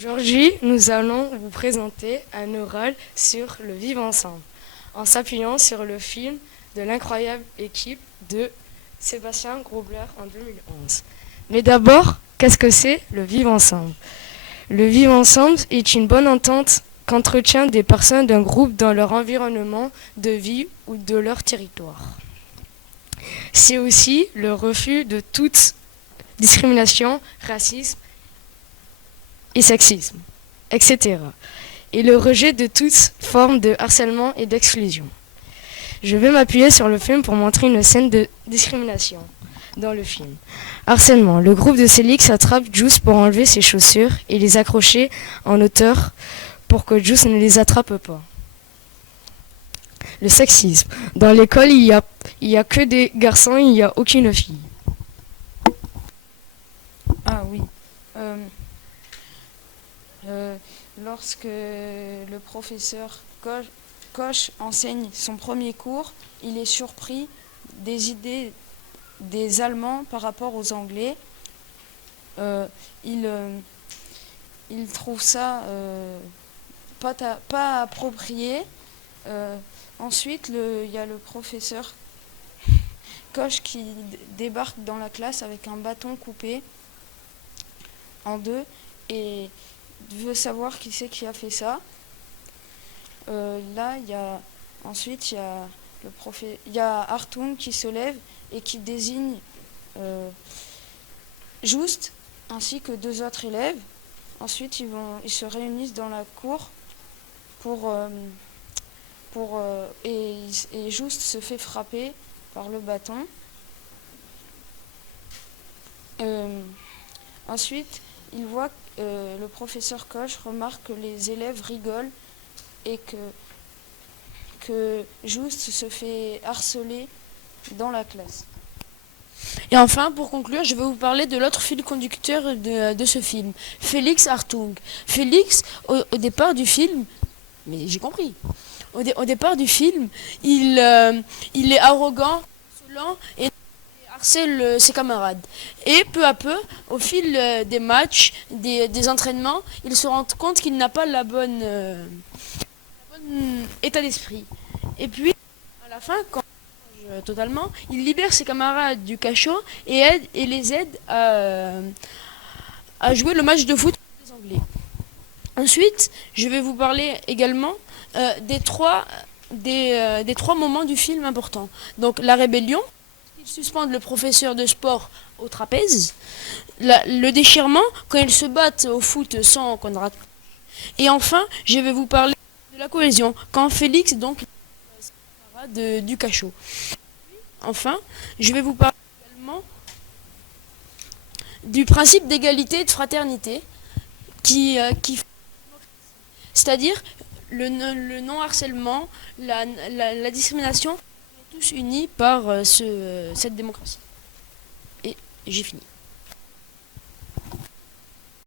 Aujourd'hui, nous allons vous présenter un oral sur le vivre ensemble, en s'appuyant sur le film de l'incroyable équipe de Sébastien Grobler en 2011. Mais d'abord, qu'est-ce que c'est le vivre ensemble? Le vivre ensemble est une bonne entente qu'entretiennent des personnes d'un groupe dans leur environnement de vie ou de leur territoire. C'est aussi le refus de toute discrimination, racisme et sexisme, etc. Et le rejet de toute forme de harcèlement et d'exclusion. Je vais m'appuyer sur le film pour montrer une scène de discrimination dans le film. Harcèlement. Le groupe de Célix attrape Juice pour enlever ses chaussures et les accrocher en hauteur pour que Juice ne les attrape pas. Le sexisme. Dans l'école, il y a que des garçons, il n'y a aucune fille. Ah oui. Lorsque le professeur Koch enseigne son premier cours, il est surpris des idées des Allemands par rapport aux Anglais. Il trouve ça pas approprié. Ensuite, il y a le professeur Koch qui débarque dans la classe avec un bâton coupé en deux et veut savoir qui c'est qui a fait ça. Là, ensuite, il y a Hartung qui se lève et qui désigne Just ainsi que deux autres élèves. Ensuite, ils se réunissent dans la cour et Just se fait frapper par le bâton. Ensuite, le professeur Koch remarque que les élèves rigolent et que Just se fait harceler dans la classe. Et enfin, pour conclure, je vais vous parler de l'autre fil conducteur de ce film, Félix Hartung. Félix, au départ du film, mais j'ai compris, au départ du film, il est arrogant, insolent et harcèle ses camarades. Et peu à peu, au fil des matchs, des entraînements, il se rend compte qu'il n'a pas la bonne état d'esprit. Et puis, à la fin, quand totalement, il libère ses camarades du cachot et les aide à jouer le match de foot des Anglais. Ensuite, je vais vous parler également des trois moments du film importants. Donc la rébellion, ils suspendent le professeur de sport au trapèze, le déchirement quand ils se battent au foot sans qu'on rate. Et enfin, je vais vous parler de la cohésion quand Félix donc du cachot. Enfin, je vais vous parler également du principe d'égalité et de fraternité c'est-à-dire le non-harcèlement, la discrimination, tous unis par cette démocratie. Et j'ai fini.